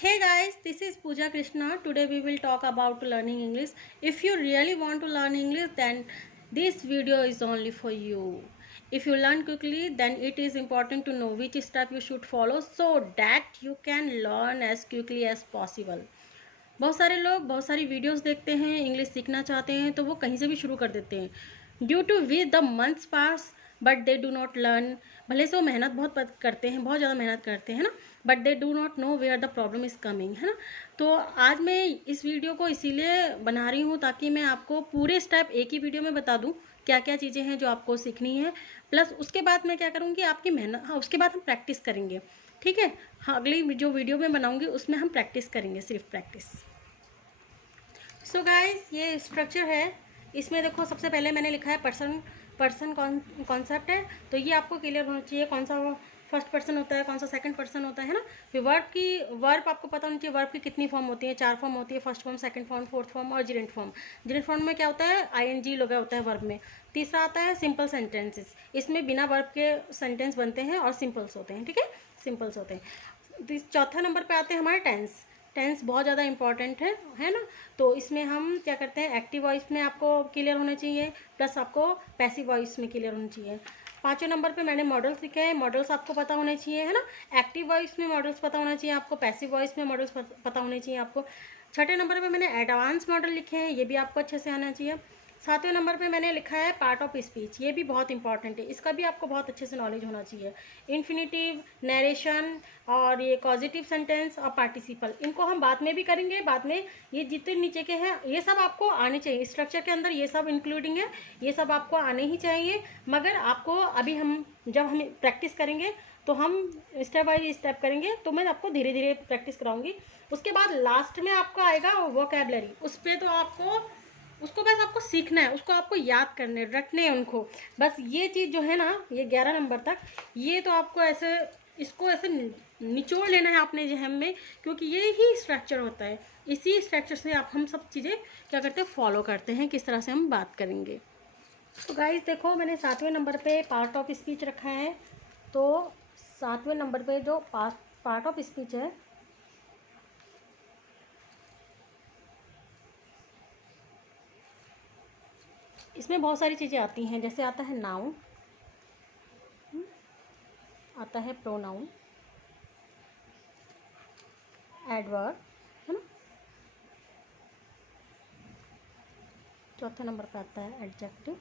Hey guys, this is Pooja Krishna. Today we will talk about learning English. If you really want to learn English, then this video is only for you. If you learn quickly, then it is important to know which step you should follow so that you can learn as quickly as possible. बहुत सारे लोग बहुत सारी videos देखते हैं, English सीखना चाहते हैं तो वो कहीं से भी शुरू कर देते हैं। Due to which the months pass but they do not learn. भले से वो मेहनत बहुत करते हैं, बहुत ज़्यादा मेहनत करते हैं ना, but they do not know where the problem is coming, है ना। तो आज मैं इस वीडियो को इसीलिए बना रही हूँ ताकि मैं आपको पूरे स्टेप एक ही वीडियो में बता दूँ क्या क्या चीज़ें हैं जो आपको सीखनी है। प्लस उसके बाद मैं क्या करूँगी, आपकी मेहनत, हाँ उसके बाद हम प्रैक्टिस करेंगे, ठीक है। हाँ, अगली जो वीडियो में बनाऊँगी उसमें हम प्रैक्टिस करेंगे, सिर्फ प्रैक्टिस। सो गाइस, ये स्ट्रक्चर है। इसमें देखो, सबसे पहले मैंने लिखा है पर्सन कॉन्सेप्ट है, तो ये आपको क्लियर होना चाहिए कौन सा फर्स्ट पर्सन होता है, कौन सा सेकंड पर्सन होता है ना। फिर वर्ब आपको पता होना चाहिए, वर्ब की कितनी फॉर्म होती है, 4 फॉर्म होती है, first form, second form, fourth form और जिरेंट फॉर्म। जिरेंट फॉर्म में क्या होता है, ING लगा होता है वर्ब में। तीसरा आता है सिंपल सेंटेंसेस, इसमें बिना वर्ब के सेंटेंस बनते हैं और सिंपल्स होते हैं, ठीक है, सिंपल्स होते हैं। चौथा नंबर पर आते हैं हमारे टेंस। टेंस बहुत ज़्यादा इंपॉर्टेंट है ना। तो इसमें हम क्या करते हैं, एक्टिव वॉइस में आपको क्लियर होना चाहिए, प्लस आपको पैसिव वॉइस में क्लियर होना चाहिए। 5वें नंबर पे मैंने मॉडल्स लिखे हैं, मॉडल्स आपको पता होने चाहिए, है ना। एक्टिव वॉइस में मॉडल्स पता होना चाहिए आपको, पैसिव वॉइस में मॉडल्स पता होने चाहिए आपको। 6ठे नंबर पे मैंने एडवांस मॉडल लिखे हैं, ये भी आपको अच्छे से आना चाहिए। 7वें नंबर पे मैंने लिखा है पार्ट ऑफ स्पीच, ये भी बहुत इंपॉर्टेंट है, इसका भी आपको बहुत अच्छे से नॉलेज होना चाहिए। इन्फिनिटिव, नरेशन और ये पॉजिटिव सेंटेंस और पार्टिसिपल, इनको हम बाद में भी करेंगे। बाद में ये जितने नीचे के हैं ये सब आपको आने चाहिए, स्ट्रक्चर के अंदर ये सब इंक्लूडिंग है, ये सब आपको आने ही चाहिए। मगर आपको अभी जब हम प्रैक्टिस करेंगे तो हम स्टेप बाय स्टेप करेंगे, तो मैं आपको धीरे धीरे प्रैक्टिस कराऊंगी। उसके बाद लास्ट में आपका आएगा वोकैबुलरी, उस पर तो उसको बस आपको सीखना है, उसको आपको याद करने रटने हैं उनको। बस ये चीज़ जो है ना, ये 11 नंबर तक, ये तो आपको ऐसे इसको ऐसे निचोड़ लेना है अपने जहन में, क्योंकि ये ही स्ट्रक्चर होता है। इसी स्ट्रक्चर से हम सब चीज़ें क्या करते हैं, फॉलो करते हैं, किस तरह से हम बात करेंगे। तो गाइस देखो, मैंने 7वें नंबर पे पार्ट ऑफ स्पीच रखा है। तो 7वें नंबर पे जो पार्ट ऑफ स्पीच है, इसमें बहुत सारी चीज़ें आती हैं। जैसे आता है नाउन, आता है प्रोनाउन, एडवर्ब, है ना। चौथे नंबर पे आता है एडजेक्टिव,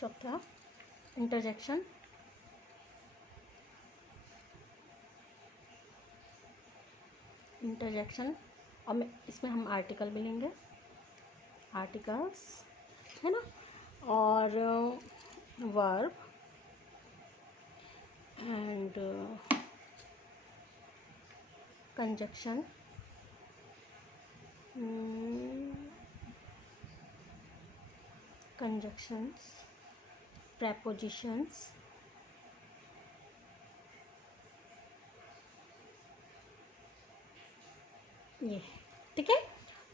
चौथा इंटरजेक्शन, और इसमें हम आर्टिकल भी लेंगे, आर्टिकल्स, है ना, और verb and conjunction, conjunctions, prepositions, ये, ठीक है।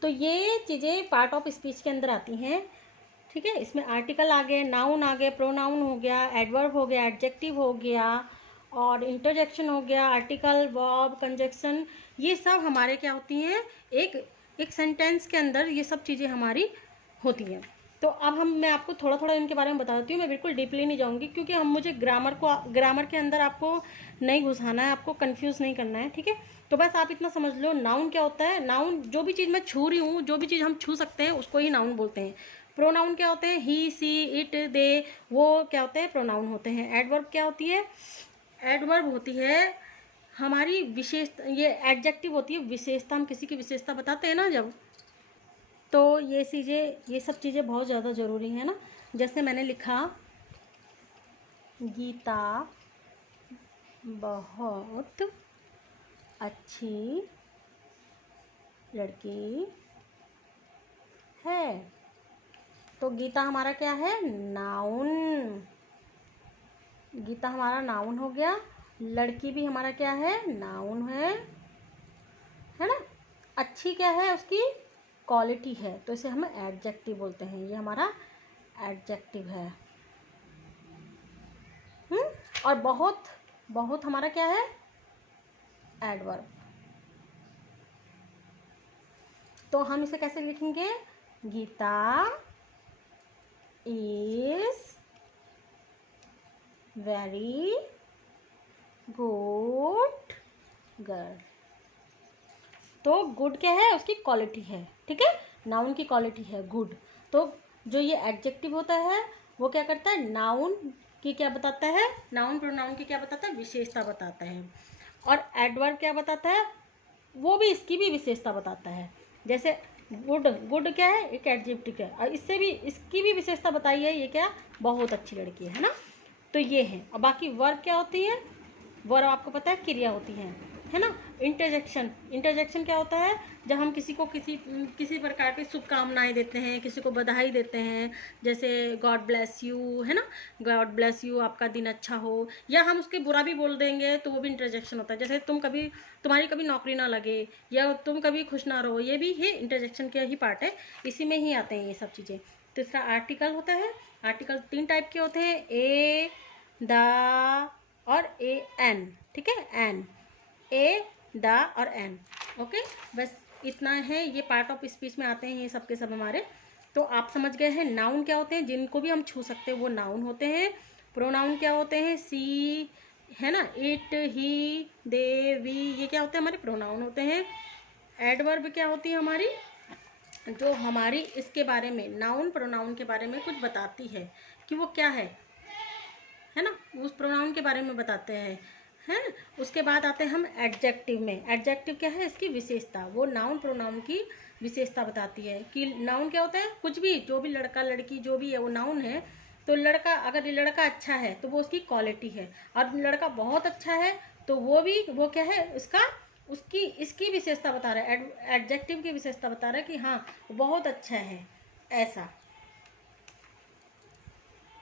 तो ये चीज़ें पार्ट ऑफ स्पीच के अंदर आती हैं, ठीक है। इसमें आर्टिकल आ गए, नाउन आ गए, प्रोनाउन हो गया, एडवर्ब हो गया, एडजेक्टिव हो गया, और इंटरजेक्शन हो गया, आर्टिकल, वर्ब, कंजक्शन, ये सब हमारे क्या होती हैं, एक सेंटेंस के अंदर ये सब चीज़ें हमारी होती हैं। तो अब मैं आपको थोड़ा थोड़ा इनके बारे में बता देती हूँ, मैं बिल्कुल डीपली नहीं जाऊँगी, क्योंकि मुझे ग्रामर के अंदर आपको नहीं घुसाना है, आपको कंफ्यूज नहीं करना है, ठीक है। तो बस आप इतना समझ लो, नाउन क्या होता है। नाउन, जो भी चीज़ मैं छू रही हूँ, जो भी चीज़ हम छू सकते हैं उसको ही नाउन बोलते हैं। प्रोनाउन क्या होते हैं, ही, सी, इट, दे, वो क्या होते हैं, प्रोनाउन होते हैं। एडवर्ब क्या होती है, एडवर्ब होती है हमारी विशेषता, ये एडजेक्टिव होती है विशेषता, हम किसी की विशेषता बताते हैं ना जब। तो ये सब चीज़ें बहुत ज़्यादा ज़रूरी है ना। जैसे मैंने लिखा, गीता बहुत अच्छी लड़की है, तो गीता हमारा क्या है, नाउन। गीता हमारा नाउन हो गया, लड़की भी हमारा क्या है, नाउन है ना। अच्छी क्या है, उसकी क्वालिटी है, तो इसे हम एडजेक्टिव बोलते हैं, ये हमारा एडजेक्टिव है। और बहुत बहुत हमारा क्या है, एडवर्ब। तो हम इसे कैसे लिखेंगे, Gita is very good girl. तो गुड क्या है, उसकी क्वालिटी है, ठीक है, नाउन की क्वालिटी है गुड। तो जो ये एडजेक्टिव होता है वो क्या करता है, नाउन की क्या बताता है, नाउन प्रोनाउन की क्या बताता है, विशेषता बताता है। और एडवर्ब क्या बताता है, वो भी इसकी भी विशेषता बताता है। जैसे गुड, गुड क्या है, एक एडजेक्टिव है, और इससे भी इसकी भी विशेषता बताई है, ये क्या, बहुत अच्छी लड़की है ना। तो ये है। और बाकी वर्ब क्या होती है, वर्ब आपको पता है क्रिया होती है ना। इंटरजेक्शन, इंटरजेक्शन क्या होता है, जब हम किसी को किसी प्रकार की शुभकामनाएं देते हैं, किसी को बधाई देते हैं, जैसे गॉड ब्लेस यू, है ना, गॉड ब्लेस यू, आपका दिन अच्छा हो, या हम उसके बुरा भी बोल देंगे तो वो भी इंटरजेक्शन होता है। जैसे तुम्हारी कभी नौकरी ना लगे, या तुम कभी खुश ना रहो, ये भी है इंटरजेक्शन के ही पार्ट है, इसी में ही आते हैं ये सब चीज़ें। तीसरा आर्टिकल होता है। आर्टिकल 3 टाइप के होते हैं, ए, द और ए एन, ठीक है, एन, ए, द और एन। ओके, बस इतना है, ये पार्ट ऑफ स्पीच में आते हैं ये सब के सब हमारे। तो आप समझ गए हैं नाउन क्या होते हैं, जिनको भी हम छू सकते हैं वो नाउन होते हैं। प्रोनाउन क्या होते हैं, सी, है ना, इट, ही, दे, वी, ये क्या होते हैं, हमारे प्रोनाउन होते हैं। एडवर्ब क्या होती है हमारी, जो हमारी इसके बारे में, नाउन प्रोनाउन के बारे में कुछ बताती है कि वो क्या है ना, उस प्रोनाउन के बारे में बताते हैं। उसके बाद आते हैं हम एडजेक्टिव में। एडजेक्टिव क्या है, इसकी विशेषता, वो नाउन प्रोनाउन की विशेषता बताती है कि नाउन क्या होता है, कुछ भी, जो भी लड़का लड़की जो भी है वो नाउन है। तो लड़का, अगर लड़का अच्छा है तो वो उसकी क्वालिटी है, और लड़का बहुत अच्छा है तो वो क्या है, उसका उसकी इसकी विशेषता बता रहा है, एडजेक्टिव की विशेषता बता रहा है कि हाँ बहुत अच्छा है, ऐसा।